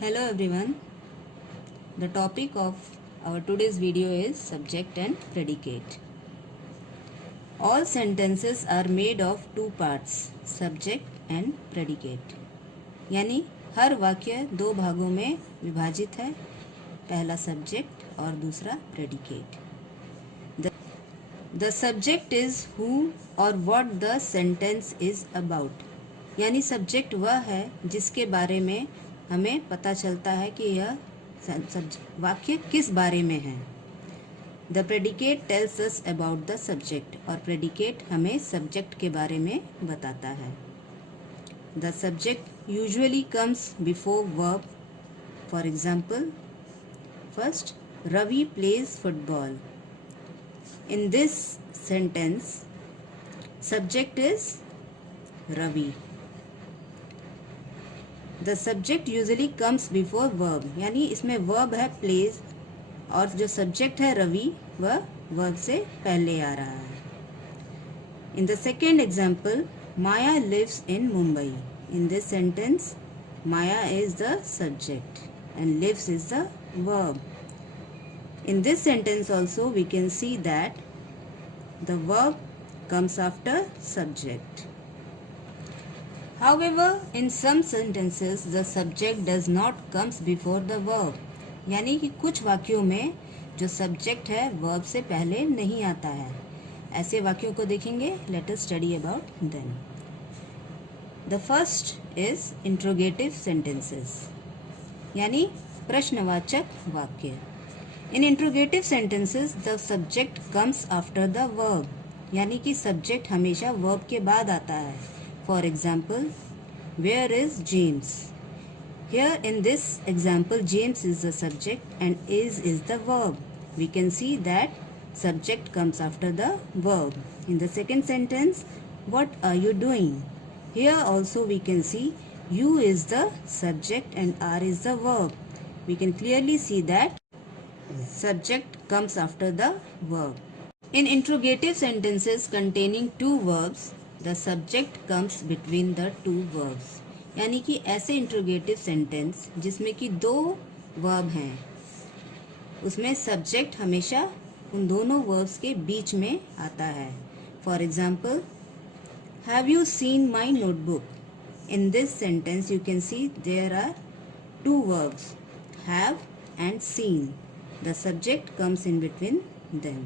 Hello everyone. The topic of our today's video is subject and predicate. All sentences are made of two parts, subject and predicate. यानी हर वाक्य दो भागों में विभाजित है, पहला सब्जेक्ट और दूसरा predicate. The subject is who or what the sentence is about. यानी सब्जेक्ट वह है जिसके बारे में हमें पता चलता है कि यह वाक्य किस बारे में है. The predicate tells us about the subject और प्रेडिकेट हमें सब्जेक्ट के बारे में बताता है. The subject usually comes before verb. For example, first, Ravi plays football. In this sentence subject is Ravi. The subject usually comes before verb, यानी इसमें verb है प्लेज और जो सब्जेक्ट है रवि वह वर्ब से पहले आ रहा है. In the second example, Maya lives in Mumbai. In this sentence Maya is the subject and lives is the verb. In this sentence also we can see that the verb comes after subject. However, in some sentences the subject does not comes before the verb. यानी कि कुछ वाक्यों में जो subject है verb से पहले नहीं आता है. ऐसे वाक्यों को देखेंगे. Let us study about them. The first is interrogative sentences, यानी प्रश्नवाचक वाक्य. In interrogative sentences the subject comes after the verb, यानी कि सब्जेक्ट हमेशा वर्ब के बाद आता है. For example, where is James? Here in this example James is the subject and is the verb. We can see that subject comes after the verb. In the second sentence, what are you doing? Here also we can see you is the subject and are is the verb. We can clearly see that subject comes after the verb. In interrogative sentences containing two verbs, the subject comes between the two verbs. यानी कि ऐसे interrogative sentence जिसमें कि दो verb हैं उसमें subject हमेशा उन दोनों वर्ब्स के बीच में आता है. For example, have you seen my notebook. In this sentence you can see there are two verbs, have and seen. The subject comes in between them.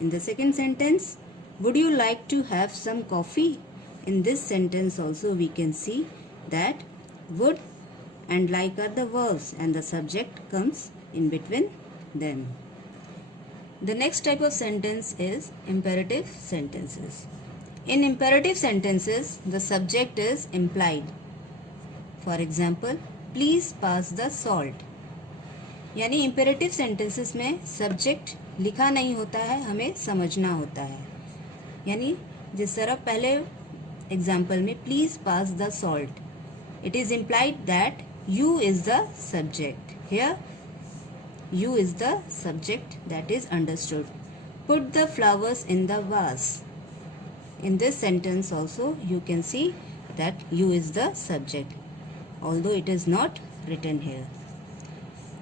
In the second sentence, would you like to have some coffee? In this sentence also we can see that would and like are the verbs and the subject comes in between them. The next type of sentence is imperative sentences. In imperative sentences, the subject is implied. For example, please pass the salt. यानी imperative sentences में subject लिखा नहीं होता है, हमें समझना होता है. यानी जिस तरह पहले एग्जाम्पल में please pass the salt, it is implied that you is the subject. Here you is the subject that is understood. Put the flowers in the vase. In this sentence also you can see that you is the subject, although it is not written here.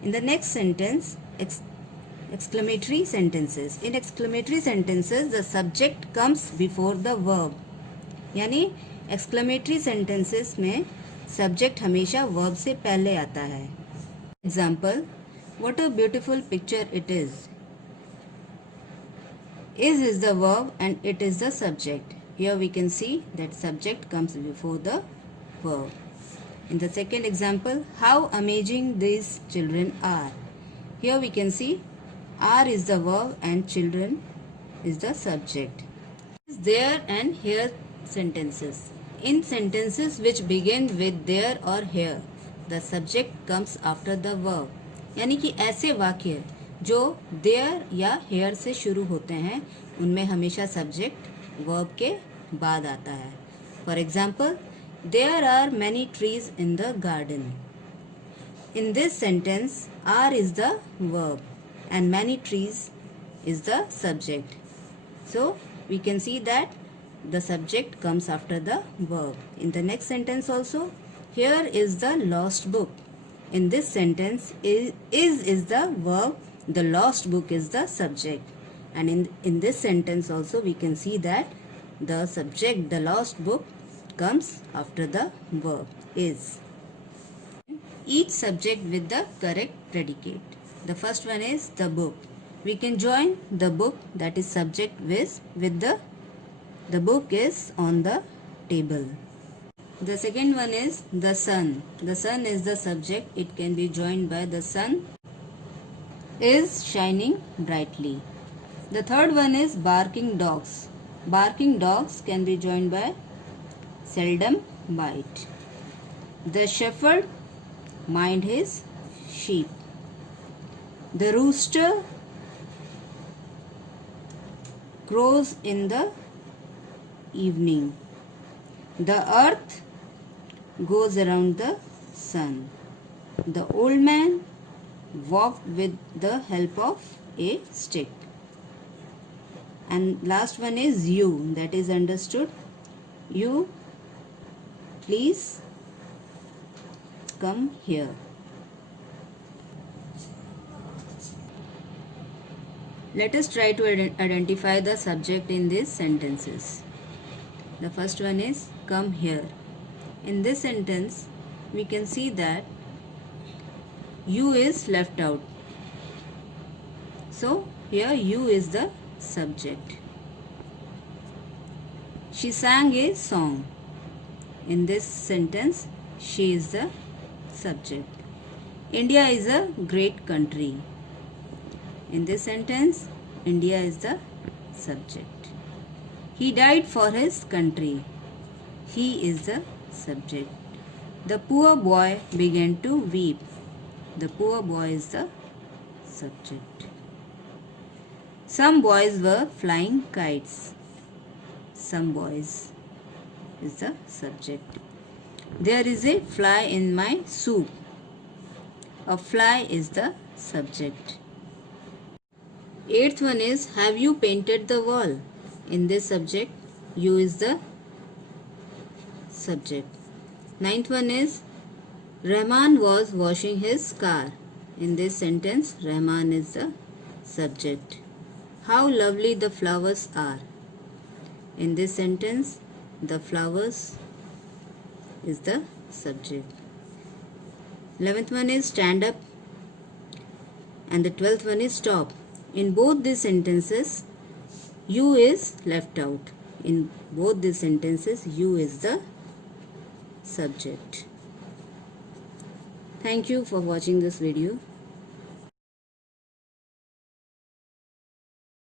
In the next sentence, exclamatory sentences. In exclamatory sentences, the subject comes before the verb. यानी exclamatory sentences में subject हमेशा verb से पहले आता है. Example, what a beautiful picture it is. Is the verb and it is the subject. Here we can see that subject comes before the verb. In the second example, how amazing these children are. Here we can see are is the verb and children is the subject. There and here sentences. In sentences which begin with there or here, the subject comes after the verb. यानी कि ऐसे वाक्य जो there या here से शुरू होते हैं उनमें हमेशा subject verb के बाद आता है. For example, there are many trees in the garden. In this sentence, are is the verb and many trees is the subject. So, we can see that the subject comes after the verb. In the next sentence also, here is the lost book. In this sentence, is the verb, the lost book is the subject. And in this sentence also we can see that the subject, the lost book, comes after the verb is. Each subject with the correct predicate. The first one is the book. We can join the book, that is subject, with the book is on the table. The second one is the sun. The sun is the subject. It can be joined by the sun is shining brightly. The third one is barking dogs. Barking dogs can be joined by seldom bite. The shepherd mind his sheep. The rooster crows in the evening. The earth goes around the sun. The old man walked with the help of a stick. And last one is you, that is understood. You please come here. Let us try to identify the subject in these sentences. The first one is come here. In this sentence, we can see that you is left out. So, here you is the subject. She sang a song. In this sentence, she is the subject. India is a great country. In this sentence, India is the subject. He died for his country. He is the subject. The poor boy began to weep. The poor boy is the subject. Some boys were flying kites. Some boys is the subject. There is a fly in my soup. A fly is the subject. Eighth one is have you painted the wall? In this subject, you is the subject. Ninth one is Rahman was washing his car. In this sentence, Rahman is the subject. How lovely the flowers are. In this sentence, the flowers is the subject. 11th one is stand up and the 12th one is stop. In both these sentences, you is left out. In both these sentences, you is the subject. Thank you for watching this video.